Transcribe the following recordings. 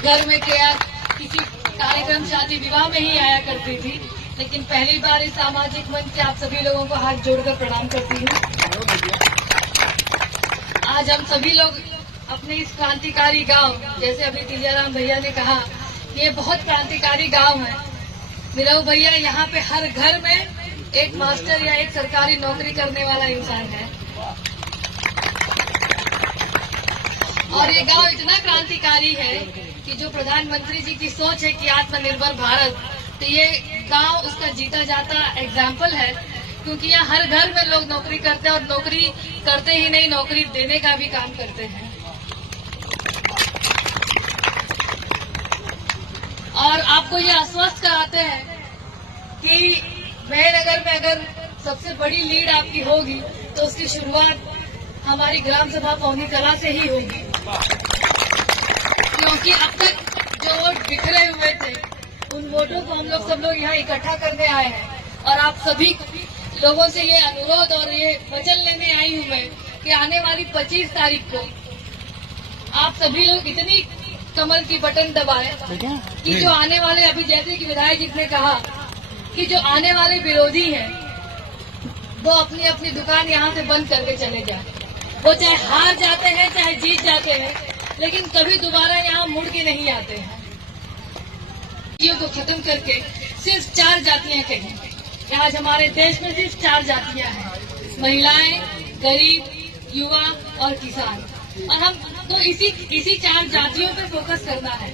घर में क्या किसी कार्यक्रम शादी विवाह में ही आया करती थी, लेकिन पहली बार इस सामाजिक मंच से आप सभी लोगों को हाथ जोड़कर प्रणाम करती हूँ। आज हम सभी लोग अपने इस क्रांतिकारी गांव, जैसे अभी तिलियाराम भैया ने कहा, ये बहुत क्रांतिकारी गांव है। निरहु भैया, यहाँ पे हर घर में एक मास्टर या एक सरकारी नौकरी करने वाला इंसान है। और ये गांव इतना क्रांतिकारी है कि जो प्रधानमंत्री जी की सोच है कि आत्मनिर्भर भारत, तो ये गांव उसका जीता जाता एग्जाम्पल है। क्योंकि यहाँ हर घर में लोग नौकरी करते हैं और नौकरी करते ही नहीं, नौकरी देने का भी काम करते हैं। और आपको ये आश्वस्त कराते हैं कि मेहनगर में अगर सबसे बड़ी लीड आपकी होगी तो उसकी शुरुआत हमारी ग्राम सभा पौनी कला से ही होगी। क्योंकि अब तक जो वोट बिखरे हुए थे, उन वोटों को हम लोग सब लोग यहाँ इकट्ठा करने आए हैं। और आप सभी लोगों से ये अनुरोध और ये वचन लेने आई हूँ मैं कि आने वाली 25 तारीख को आप सभी लोग इतनी कमल की बटन दबाएं कि जो आने वाले, अभी जैसे कि विधायक जी ने कहा कि जो आने वाले विरोधी हैं वो अपनी अपनी दुकान यहाँ से बंद करके चले जाएं। वो चाहे हार जाते हैं चाहे जीत जाते हैं, लेकिन कभी दोबारा यहाँ मुड़ के नहीं आते हैं। को खत्म करके सिर्फ 4 जातियां कहें। आज हमारे देश में सिर्फ 4 जातियां हैं, महिलाएं, गरीब, युवा और किसान। और हम तो इसी 4 जातियों पे फोकस करना है,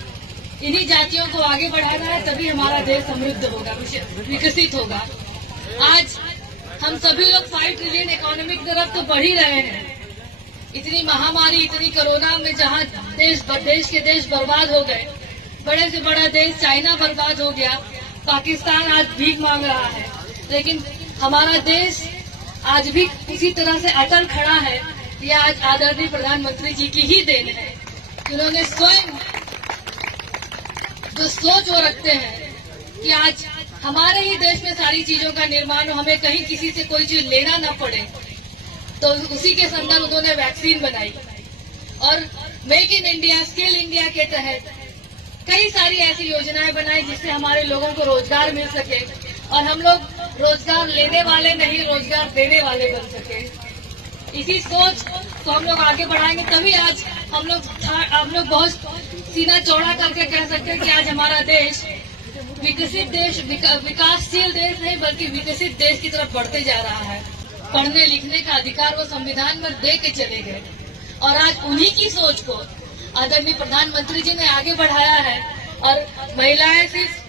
इन्हीं जातियों को आगे बढ़ाना है, तभी हमारा देश समृद्ध होगा, विकसित होगा। आज हम सभी लोग 5 ट्रिलियन इकोनॉमिक तरफ तो बढ़ ही रहे हैं। इतनी महामारी, इतनी कोरोना में जहाँ देश के देश बर्बाद हो गए, बड़े से बड़ा देश चाइना बर्बाद हो गया, पाकिस्तान आज भीख मांग रहा है, लेकिन हमारा देश आज भी इसी तरह से अटल खड़ा है। ये आज आदरणीय प्रधानमंत्री जी की ही देन है, जिन्होंने स्वयं जो सोच वो रखते हैं कि आज हमारे ही देश में सारी चीजों का निर्माण हो, हमें कहीं किसी से कोई चीज लेना न पड़े। तो उसी के संदर्भ उन्होंने वैक्सीन बनाई और make in India, skill India के तहत कई सारी ऐसी योजनाएं बनाई जिससे हमारे लोगों को रोजगार मिल सके और हम लोग रोजगार लेने वाले नहीं, रोजगार देने वाले बन सके। इसी सोच को हम लोग आगे बढ़ाएंगे, तभी आज हम लोग बहुत सीना चौड़ा करके कह सकते हैं कि आज हमारा देश विकसित देश, विकासशील देश नहीं बल्कि विकसित देश की तरफ बढ़ते जा रहा है। पढ़ने लिखने का अधिकार वो संविधान में दे के चले गए और आज उन्हीं की सोच को आदरणीय प्रधानमंत्री जी ने आगे बढ़ाया है। और महिलाएं सिर्फ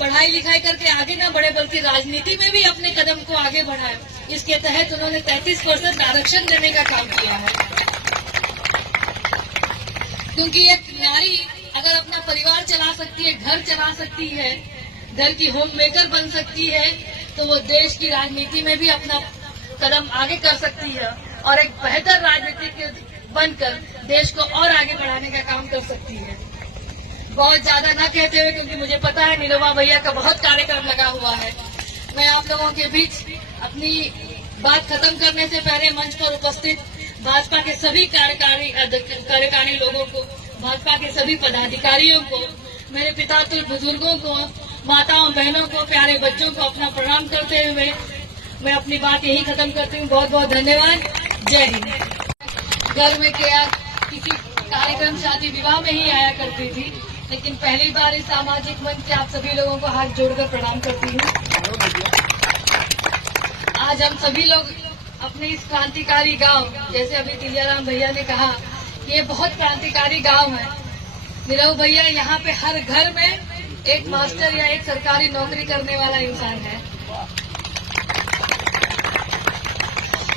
पढ़ाई लिखाई करके आगे न बढ़े बल्कि राजनीति में भी अपने कदम को आगे बढ़ाए। इसके तहत उन्होंने 33% आरक्षण देने का काम किया है। क्योंकि एक नारी अगर अपना परिवार चला सकती है, घर चला सकती है, घर की होम मेकर बन सकती है, तो वो देश की राजनीति में भी अपना कदम आगे कर सकती है और एक बेहतर राजनीतिक बनकर देश को और आगे बढ़ाने का काम कर सकती है। बहुत ज्यादा न कहते हुए, क्योंकि मुझे पता है निरहुआ भैया का बहुत कार्यक्रम लगा हुआ है, मैं आप लोगों के बीच अपनी बात खत्म करने से पहले मंच पर उपस्थित भाजपा के सभी कार्यकारी लोगों को, भाजपा के सभी पदाधिकारियों को, मेरे पितातुल बुजुर्गों को, माताओं बहनों को, प्यारे बच्चों को अपना प्रणाम करते हुए मैं अपनी बात यही खत्म करती हूँ। बहुत बहुत धन्यवाद। जय हिंद। घर में क्या किसी कार्यक्रम शादी विवाह में ही आया करती थी, लेकिन पहली बार इस सामाजिक मंच से आप सभी लोगों को हाथ जोड़कर प्रणाम करती हूँ। आज हम सभी लोग अपने इस क्रांतिकारी गांव, जैसे अभी तिलियाराम भैया ने कहा, ये बहुत क्रांतिकारी गांव है। निरहु भैया, यहाँ पे हर घर में एक मास्टर या एक सरकारी नौकरी करने वाला इंसान है।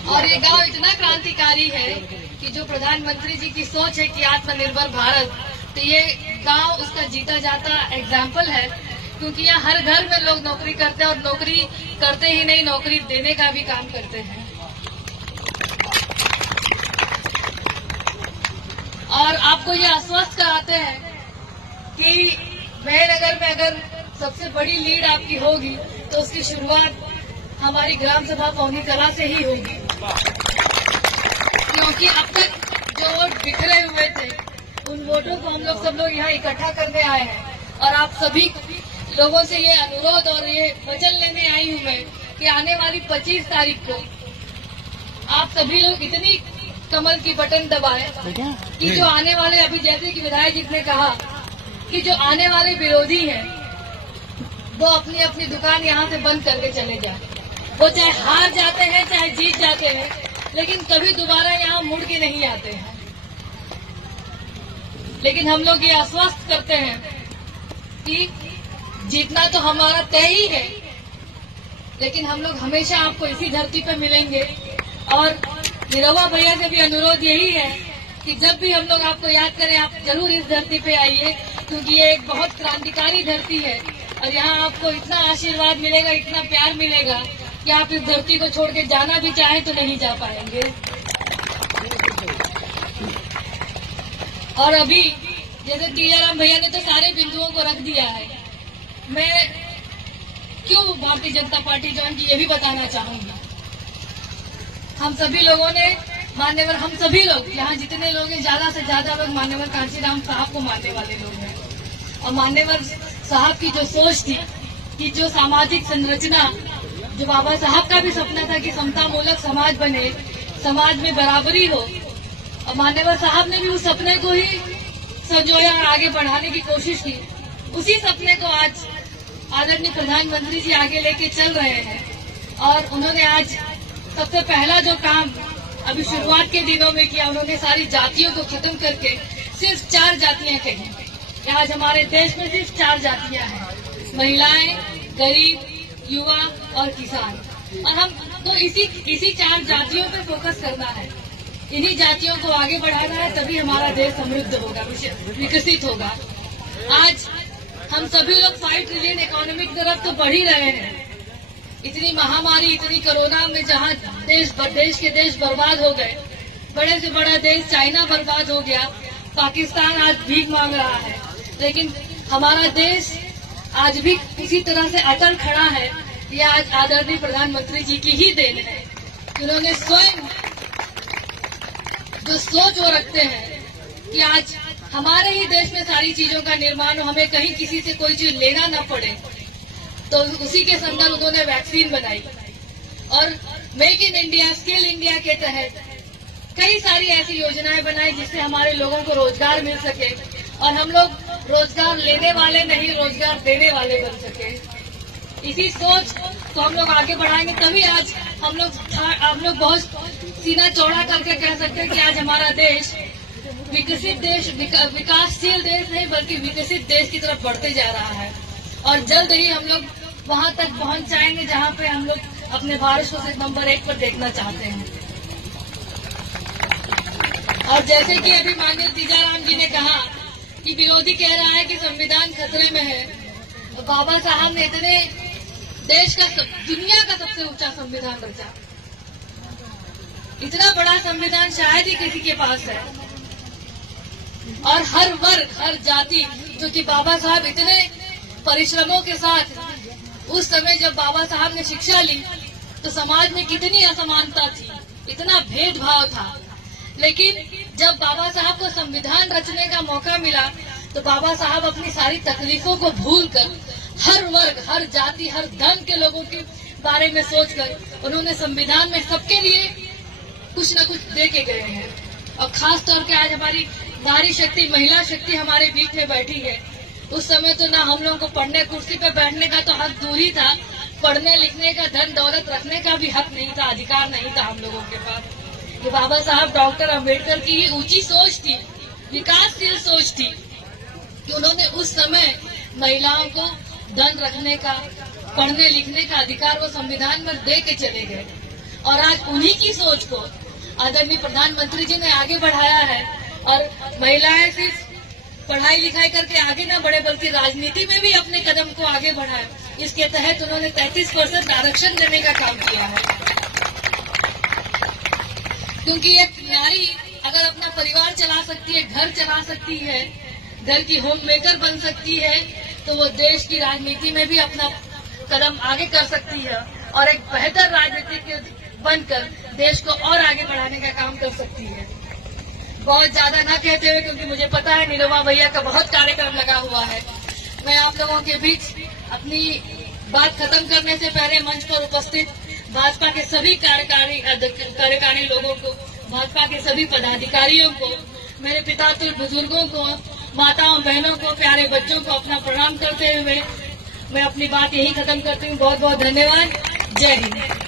और ये गांव इतना क्रांतिकारी है कि जो प्रधानमंत्री जी की सोच है कि आत्मनिर्भर भारत, तो ये गांव उसका जीता जाता एग्जाम्पल है। क्योंकि यहाँ हर घर में लोग नौकरी करते हैं और नौकरी करते ही नहीं, नौकरी देने का भी काम करते हैं। और आपको ये आश्वस्त कराते हैं कि मेहनगर में अगर सबसे बड़ी लीड आपकी होगी तो उसकी शुरुआत हमारी ग्राम सभा पौनी कला से ही होगी। क्योंकि अब तक जो वोट बिखरे हुए थे, उन वोटों को हम लोग सब लोग यहाँ इकट्ठा करने आए हैं और आप सभी लोगों से ये अनुरोध और ये वचन लेने आई हूँ मैं कि आने वाली 25 तारीख को आप सभी लोग इतनी कमल की बटन दबाएं कि जो आने वाले, अभी जैसे कि विधायक जी ने कहा कि जो आने वाले विरोधी हैं वो अपनी अपनी दुकान यहाँ से बंद करके चले जाए। वो चाहे हार जाते हैं चाहे जीत जाते हैं, लेकिन कभी दोबारा यहाँ मुड़ के नहीं आते हैं। लेकिन हम लोग ये आश्वस्त करते हैं कि जीतना तो हमारा तय ही है, लेकिन हम लोग हमेशा आपको इसी धरती पे मिलेंगे। और निरहुआ भैया से भी अनुरोध यही है कि जब भी हम लोग आपको याद करें, आप जरूर इस धरती पे आइए, क्योंकि ये एक बहुत क्रांतिकारी धरती है और यहाँ आपको इतना आशीर्वाद मिलेगा, इतना प्यार मिलेगा कि आप इस धरती को छोड़ के जाना भी चाहे तो नहीं जा पाएंगे। और अभी जैसे टीआरएम भैया ने तो सारे बिंदुओं को रख दिया है, मैं क्यों भारतीय जनता पार्टी ज्वाइन की ये भी बताना चाहूंगा। हम सभी लोगों ने मान्यवर, हम सभी लोग यहाँ जितने लोग हैं, ज्यादा से ज्यादा लोग मान्यवर कांशीराम साहब को मानने वाले लोग हैं। और मान्यवर साहब की जो सोच थी कि जो सामाजिक संरचना, जो बाबा साहब का भी सपना था कि समता मूलक समाज बने, समाज में बराबरी हो, और मान्यवर साहब ने भी उस सपने को ही संजोया और आगे बढ़ाने की कोशिश की। उसी सपने को आज आदरणीय प्रधानमंत्री जी आगे लेके चल रहे हैं। और उन्होंने आज सबसे पहला जो काम अभी शुरुआत के दिनों में किया, उन्होंने सारी जातियों को खत्म करके सिर्फ 4 जातियां कही। आज हमारे देश में सिर्फ 4 जातियां हैं, महिलाएं, गरीब, युवा और किसान। और हम तो इसी 4 जातियों पे फोकस करना है, इन्हीं जातियों को आगे बढ़ाना है, तभी हमारा देश समृद्ध होगा, विकसित होगा। आज हम सभी लोग 5 ट्रिलियन इकोनॉमी की तरफ तो बढ़ ही रहे हैं। इतनी महामारी, इतनी कोरोना में जहाँ देश के देश बर्बाद हो गए, बड़े से बड़ा देश चाइना बर्बाद हो गया, पाकिस्तान आज भीख मांग रहा है, लेकिन हमारा देश आज भी इसी तरह से अटल खड़ा है। ये आज आदरणीय प्रधानमंत्री जी की ही देन है। उन्होंने स्वयं जो सोच वो रखते हैं कि आज हमारे ही देश में सारी चीजों का निर्माण हो, हमें कहीं किसी से कोई चीज लेना न पड़े, तो उसी के संदर्भ उन्होंने वैक्सीन बनाई। और make in India, skill India के तहत कई सारी ऐसी योजनाएं बनाई जिससे हमारे लोगों को रोजगार मिल सके और हम लोग रोजगार लेने वाले नहीं, रोजगार देने वाले बन सके। इसी सोच को हम लोग आगे बढ़ाएंगे, तभी आज हम लोग बहुत सीना चौड़ा करके कह सकते हैं कि आज हमारा देश विकसित देश, विकासशील देश नहीं बल्कि विकसित देश की तरफ बढ़ते जा रहा है। और जल्द ही हम लोग वहां तक पहुंच जाएंगे जहां पे हम लोग अपने भारत को सिर्फ नंबर 1 पर देखना चाहते हैं। और जैसे कि अभी माननीय तीजाराम जी ने कहा कि विरोधी कह रहा है कि संविधान खतरे में है, तो बाबा साहब ने इतने देश का, दुनिया का सबसे ऊंचा संविधान रचा। इतना बड़ा संविधान शायद ही किसी के पास है। और हर वर्ग, हर जाति, जो कि बाबा साहब इतने परिश्रमों के साथ, उस समय जब बाबा साहब ने शिक्षा ली तो समाज में कितनी असमानता थी, इतना भेदभाव था, लेकिन जब बाबा साहब को संविधान रचने का मौका मिला तो बाबा साहब अपनी सारी तकलीफों को भूलकर हर वर्ग, हर जाति, हर धर्म के लोगों के बारे में सोचकर उन्होंने संविधान में सबके लिए कुछ न कुछ दे के गए हैं। और खास तौर पे आज हमारी नारी शक्ति, महिला शक्ति हमारे बीच में बैठी है। उस समय तो ना हम लोगों को पढ़ने, कुर्सी पे बैठने का तो हक दूर ही था, पढ़ने लिखने का, धन दौलत रखने का भी हक नहीं था, अधिकार नहीं था हम लोगों के पास। ये बाबा साहब डॉक्टर अम्बेडकर की ही ऊंची सोच थी, विकासशील सोच थी कि उन्होंने उस समय महिलाओं को धन रखने का, पढ़ने लिखने का अधिकार वो संविधान में दे के चले गए। और आज उन्हीं की सोच को आदरणीय प्रधानमंत्री जी ने आगे बढ़ाया है। और महिलाएं सिर्फ पढ़ाई लिखाई करके आगे न बढ़े बल्कि राजनीति में भी अपने कदम को आगे बढ़ाए। इसके तहत उन्होंने 33% आरक्षण देने का काम किया है, क्योंकि एक नारी अगर अपना परिवार चला सकती है, घर चला सकती है, घर की होम मेकर बन सकती है, तो वो देश की राजनीति में भी अपना कदम आगे कर सकती है और एक बेहतर राजनीतिक बनकर देश को और आगे बढ़ाने का काम कर सकती है। बहुत ज्यादा न कहते हुए, क्योंकि मुझे पता है निलोमा भैया का बहुत कार्यक्रम लगा हुआ है, मैं आप लोगों के बीच अपनी बात खत्म करने से पहले मंच पर उपस्थित भाजपा के सभी कार्यकारी लोगों को, भाजपा के सभी पदाधिकारियों को, मेरे पितातुल्य बुजुर्गों को, माताओं बहनों को, प्यारे बच्चों को अपना प्रणाम करते हुए मैं अपनी बात यही खत्म करती हूँ। बहुत बहुत धन्यवाद। जय हिंद।